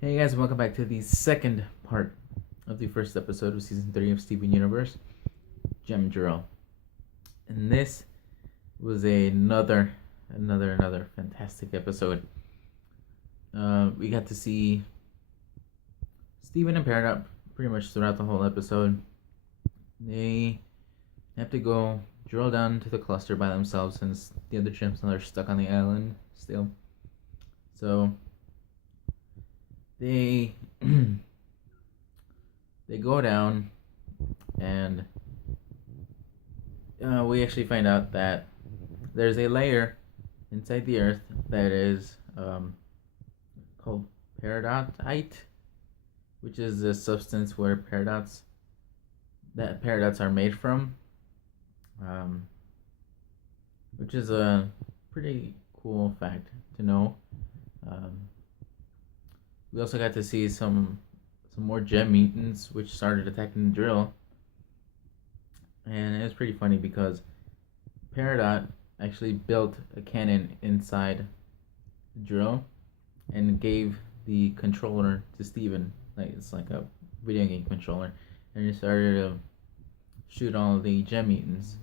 Hey guys, welcome back to the second part of the first episode of season 3 of Steven Universe, Gem Drill. And this was another fantastic episode. We got to see Steven and Peridot pretty much throughout the whole episode. They have to go drill down to the cluster by themselves since the other gems are stuck on the island still. So they they go down and we actually find out that there's a layer inside the earth that is called peridotite, which is a substance where paradots are made from, um, which is a pretty cool fact to know. Um, we also got to see some more gem mutants which started attacking the drill, and it was pretty funny because Peridot actually built a cannon inside the drill and gave the controller to Steven. Like it's like a video game controller. And he started to shoot all the gem mutants.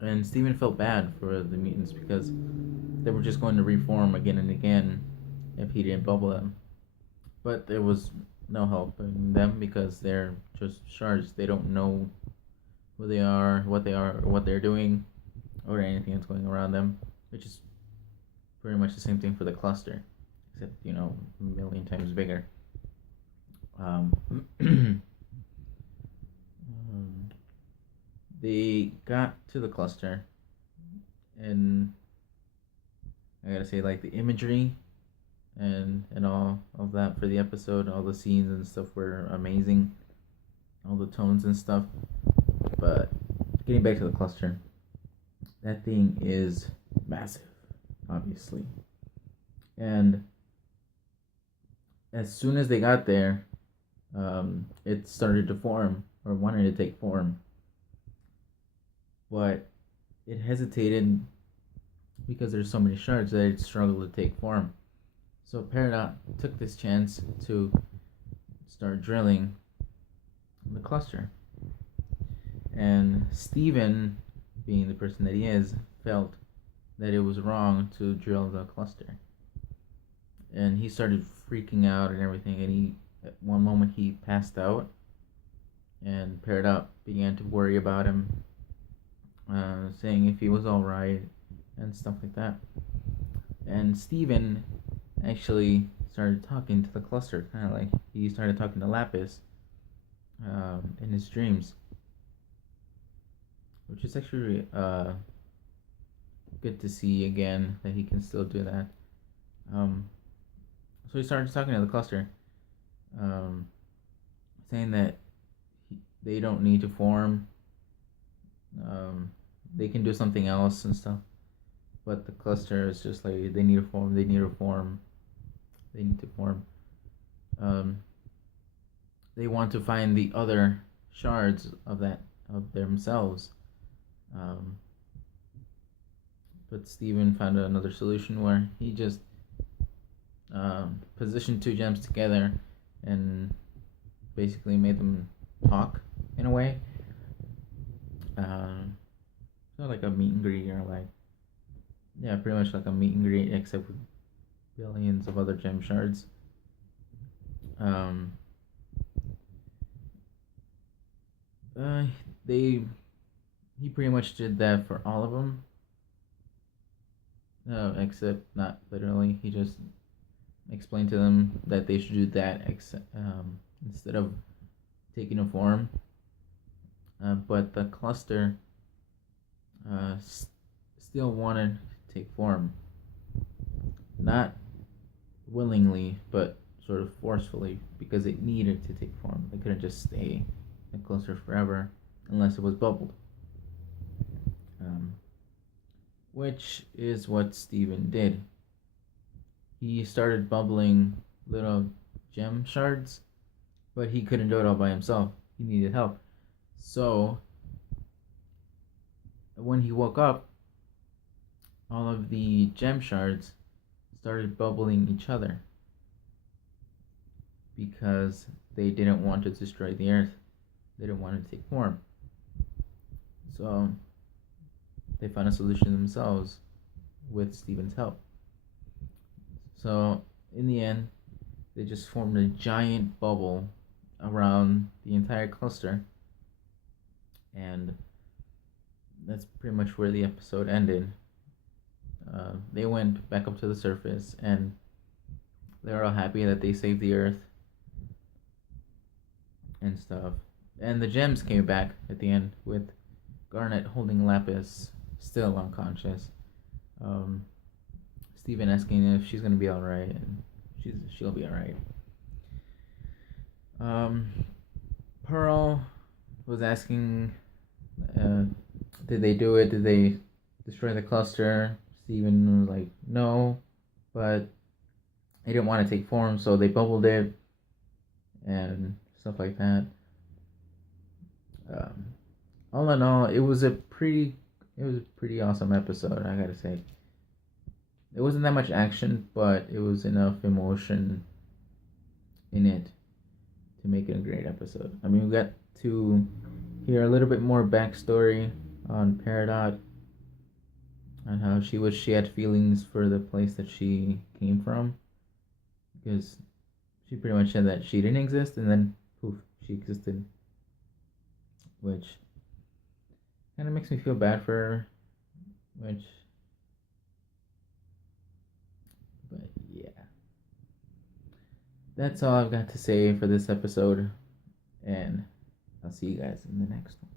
And Steven felt bad for the mutants because they were just going to reform again and again if he didn't bubble them. But there was no help in them because they're just shards. They don't know who they are, or what they're doing, or anything that's going around them, which is pretty much the same thing for the cluster, except a million times bigger. Um, they got to the cluster, and I gotta say, like the imagery and all of that for the episode, all the scenes and stuff were amazing, all the tones and stuff. But getting back to the cluster, that thing is massive, obviously. And as soon as they got there, it started to form, or wanted to take form. But it hesitated because there's so many shards that it struggled to take form. So Peridot took this chance to start drilling the cluster. And Steven, being the person that he is, felt that it was wrong to drill the cluster. And he started freaking out and everything, and at one moment he passed out, and Peridot began to worry about him, saying if he was alright and stuff like that. And Steven actually started talking to the cluster, kind of like he started talking to Lapis in his dreams, which is actually good to see again that he can still do that. So he started talking to the cluster, saying that they don't need to form. They can do something else and stuff. But the cluster is just like they need to form. They need to form. They need to form. They want to find the other shards of themselves. But Steven found another solution where he just positioned two gems together and basically made them talk in a way. So like a meet and greet, or like, yeah, pretty much like a meet and greet, except with billions of other gem shards. Um, they he pretty much did that for all of them. Except not literally. He just explained to them that they should do that instead of taking a form. But the cluster still wanted to take form. Not willingly, but sort of forcefully, because it needed to take form. They couldn't just stay in the cluster forever unless it was bubbled. Which is what Steven did. He started bubbling little gem shards, but he couldn't do it all by himself. He needed help. So when he woke up, all of the gem shards started bubbling each other. because they didn't want to destroy the Earth. They didn't want to take form. So they found a solution themselves with Steven's help. So in the end, they just formed a giant bubble around the entire cluster, and that's pretty much where the episode ended. They went back up to the surface, and they were all happy that they saved the Earth and stuff. And the gems came back at the end with Garnet holding Lapis still unconscious. Um, Steven asking if she's gonna be all right, and she'll be all right. Um, Pearl was asking, uh, did they do it? Did they destroy the cluster? Steven was like, no, but they didn't want to take form, so they bubbled it and stuff like that. Um, all in all, it was a pretty awesome episode. I gotta say, it wasn't that much action, but it was enough emotion in it to make it a great episode. I mean, we got to hear a little bit more backstory on Peridot, on how she had feelings for the place that she came from, because she pretty much said that she didn't exist, and then poof, she existed, which kind of makes me feel bad for her. Which, but yeah, that's all I've got to say for this episode, and I'll see you guys in the next one.